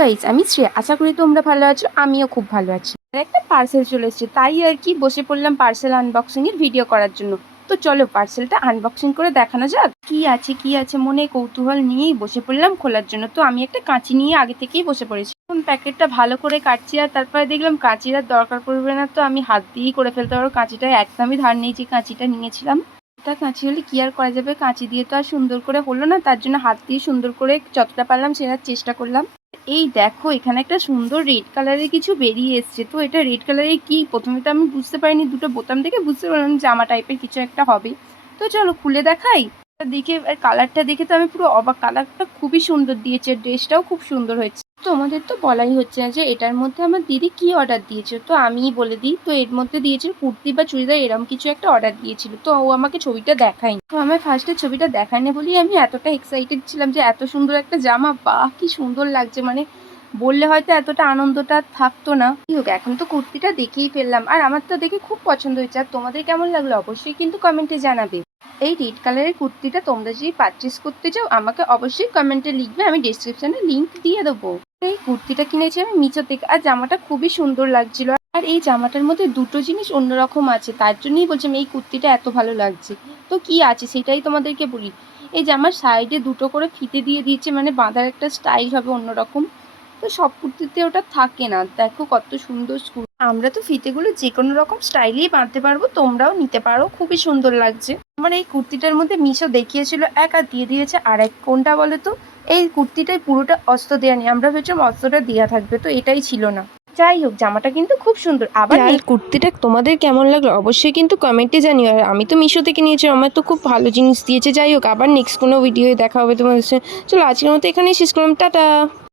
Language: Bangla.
গাইস, আমি শ্রেয়া। আশা করি তোমরা ভালো আছো, আমিও খুব ভালো আছি। একটা পার্সেল চলে এসেছে, তাই আর কি বসে পড়লাম পার্সেল আনবক্সিং এর ভিডিও করার জন্য। তো চলো পার্সেলটা আনবক্সিং করে দেখানো যাক। কি আছে মনে কৌতূহল নিয়েই বসে পড়লাম খোলার জন্য। তো আমি একটা কাঁচি নিয়ে আগে থেকেই বসে পড়েছি। এখন প্যাকেটটা ভালো করে কাটছি, আর তারপরে দেখলাম কাঁচির আর দরকার পড়বে না, তো আমি হাত দিয়েই করে ফেলতে পারবো। কাঁচিটা একদমই ধার নেই যে কাঁচিটা নিয়েছিলাম। এটা কাঁচি হলে কি আর করা যাবে, কাঁচি দিয়ে তো আর সুন্দর করে হলো না, তার জন্য হাত দিয়ে সুন্দর করে যতটা পারলাম সেটার চেষ্টা করলাম। এই দেখো, এখানে একটা সুন্দর রেড কালারের কিছু বেরিয়ে এসছে। তো এটা রেড কালারের কি, প্রথমে তো আমি বুঝতে পারিনি, দুটো বোতাম দেখে বুঝতে পারলাম জামা টাইপের কিছু একটা হবে। তো চলো খুলে দেখাই। দেখে আর কালারটা দেখে তো আমি পুরো অবাক। কালারটা খুবই সুন্দর দিয়েছে, ড্রেসটাও খুব সুন্দর হয়েছে। তোমাদের তো বলাই হচ্ছে না যে এটার মধ্যে আমার দিদি কি অর্ডার দিয়েছে, তো আমিই বলে দিই। তো এর মধ্যে দিয়েছিল কুর্তি বা চুড়িদার, এরকম কিছু একটা অর্ডার দিয়েছিল। তো ও আমাকে ছবিটা দেখায়নি, তো আমার ফার্স্টে ছবিটা দেখায়নি বলেই আমি এতটা এক্সাইটেড ছিলাম যে এত সুন্দর একটা জামা, বাহ কি সুন্দর লাগছে, মানে বললে হয়তো এতটা আনন্দটা থাকতো না। হোক, এখন তো কুর্তিটা দেখেই ফেললাম, আর আমার তো দেখে খুব পছন্দ হয়েছে। আর তোমাদের কেমন লাগলো অবশ্যই কিন্তু কমেন্টে জানাবে। এই রেড কালারের কুর্তিটা তোমরা যদি পারচেস করতে চাও আমাকে অবশ্যই কমেন্টে লিখবে, আমি ডিসক্রিপশনে লিংক দিয়ে দেবো। এই কুর্তিটা কিনেছি আমি মিশো থেকে, আর জামাটা খুবই সুন্দর লাগছিল। আর এই জামাটার মধ্যে দুটো জিনিস অন্যরকম আছে, তার জন্যই বলছিলাম এই কুর্তিটা এত ভালো লাগছে। তো কি আছে সেটাই তোমাদেরকে বলি। এই জামার সাইডে দুটো করে ফিতে দিয়ে দিয়েছে, মানে বাঁধার একটা স্টাইল হবে অন্যরকম। তো সব কুর্তিতে ওটা থাকে না, দেখো কত সুন্দর। আমরা তো ফিতেগুলো যে কোনো রকম স্টাইলেই বাঁধতে পারবো, তোমরাও নিতে পারো, খুবই সুন্দর লাগছে। আমার এই কুর্তিটার মধ্যে মিশো দেখিয়েছিল এক, আর দিয়ে দিয়েছে আর এক। কোনটা বলো তো? এই কুর্তিটাই পুরোটা অস্ত্র দেওয়া নেই, আমরা ভেবেছিলাম অস্ত্রটা দেওয়া থাকবে, তো এটাই ছিল না। যাই হোক, জামাটা কিন্তু খুব সুন্দর। আবার এই কুর্তিটা তোমাদের কেমন লাগলো অবশ্যই কিন্তু কমেন্টে জানিও। আর আমি তো মিশো থেকে নিয়েছি, আমার তো খুব ভালো জিনিস দিয়েছে। যাই হোক, আবার নেক্সট কোনো ভিডিওয়ে দেখা হবে তোমাদের সাথে। চলো আজকের মতো এখানেই শেষ করলাম, টাটা।